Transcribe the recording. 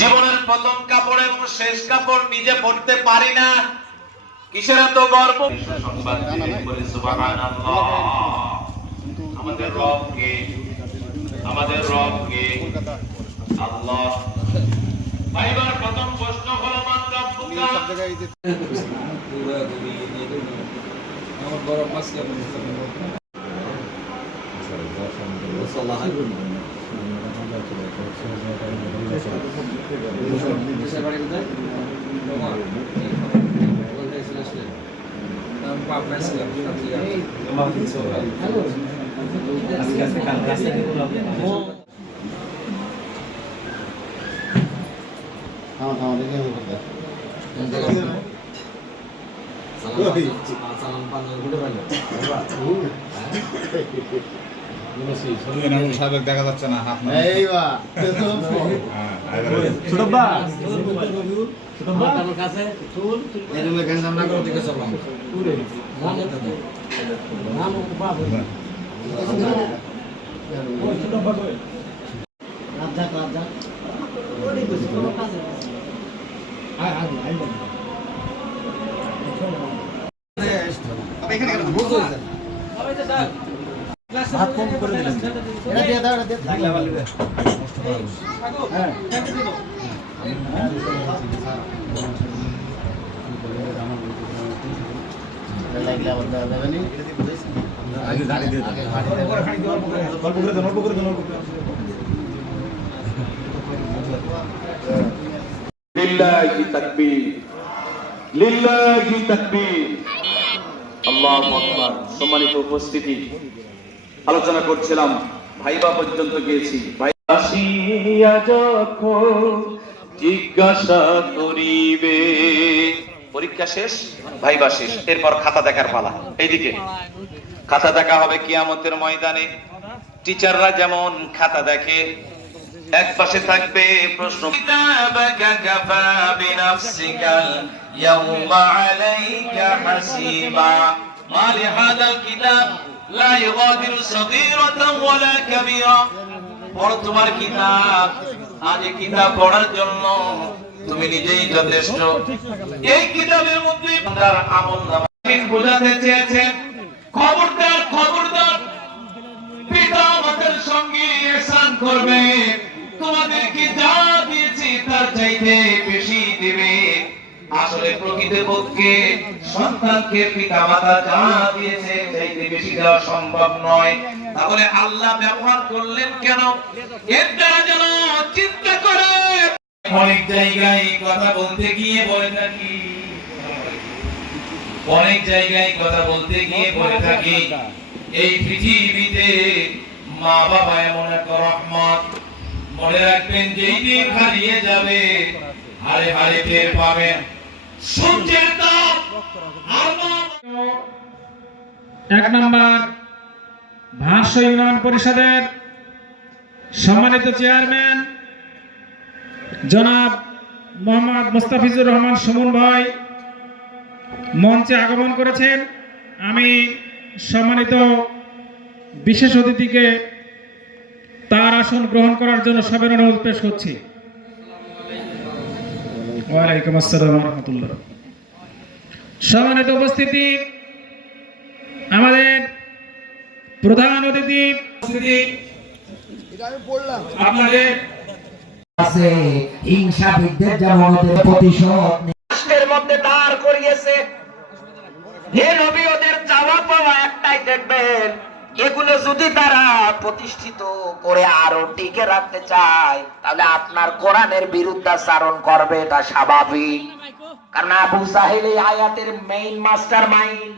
জীবনের প্রথম কাপড় এবং শেষ কাপড় নিজে পড়তে পারি না, কিসের এত গর্ব? সংবাদ দিলেন, বলে সুবহানাল্লাহ। আমাদের রব কে? আমাদের রব কে? আল্লাহ। ভাইবার প্রথম প্রশ্ন হলো মান রব্বুকা। আমার বড় পাঁচ দেখা যাচ্ছে না হাত হাত কম করে দিলেন। এটা দিয়ে দাও, এটা দিয়ে হ্যাঁ লাগলে আবার দেওয়া যাবে না। আগে দাঁড়িয়ে দিয়ে দাও, অল্প করে দাও, অল্প করে দাও। লিল্লাহি তাকবীর, লিল্লাহি তাকবীর, আল্লাহু আকবার। সম্মানিত উপস্থিতি, আলোচনা করছিলাম, ভাইবা পর্যন্ত গিয়েছি। ভাইবাসিয়া যখন জিজ্ঞাসা করিবে, পরীক্ষা শেষ, ভাইবা শেষ, এরপর খাতা দেখার পালা। এইদিকে খাতা দেখা হবে কিয়ামতের ময়দানে। টিচাররা যেমন খাতা দেখে, এক পাশে থাকবে প্রশ্ন, কিতাবাকা কাফা বিনাফসিকাল ইয়াউমা আলাইকা হাসিবা মা লিহাদাল কিতাব লা ইগাদিরু সগীরাতান ওয়ালা কাবীরা। পড়ো তোমার কিতাব, আজ এই কিতাব পড়ার জন্য তুমি নিজেই যথেষ্ট। এই কিতাবের মধ্যে তার আমলনামা বোঝাতে চেয়েছেন, খবরদার খবরদার, পিতা মাতার সঙ্গে ihsan করবে, তোমাদেরকে যা দিয়েছি তার চাইতে বেশি দেবে। আসলে প্রকৃতপক্ষে সন্তানকে পিতা মাতা যা দিয়েছে চাইতে বেশি দেওয়া সম্ভব নয়। তাহলে আল্লাহ ব্যবহার করলেন কেন? এর দ্বারা যেন চিন্তা করে। অনেক জায়গায় কথা বলতে গিয়ে বলে থাকি, অনেক জায়গায় কথা বলতে গিয়ে বলে থাকি, এই পৃথিবীতে মা বাবা এমন এক রহমত, মনে রাখবেন যেই দিন হারিয়ে যাবে হারে হারে টের পাবেন। সূর্যের তাপ এক নম্বর ভাষ্য ইউনিয়ন পরিষদের সম্মানিত চেয়ারম্যান জনাব মোহাম্মদ মুস্তাফিজুর রহমান সুমন ভাই মঞ্চে আগমন করেছেন। আমি সম্মানিত বিশেষ অতিথিকে তার আসন গ্রহণ করার জন্য সবার অনুরোধ পেশ করছি। ওয়ালাইকুম আসসালাম ওয়া রাহমাতুল্লাহ। সম্মানিত উপস্থিতি, আমাদের প্রধান অতিথি আপনাদের আছে হিংসা বিদ্বেষ জামাতের প্রতিশোধ রাষ্ট্রের মধ্যে দাঁড় করিয়েছে। হে নবী, ওদের চাওয়া পাওয়া একটাই, দেখবেন এগুলো যদি তারা প্রতিষ্ঠিত করে আরো টিকে রাখতে চায়, তাহলে আপনার কোরআনের বিরুদ্ধাচারণ করবে, এটা স্বাভাবিক। কারণ আবু জাহেল এই আয়াতের মেইন মাস্টার মাইন্ড।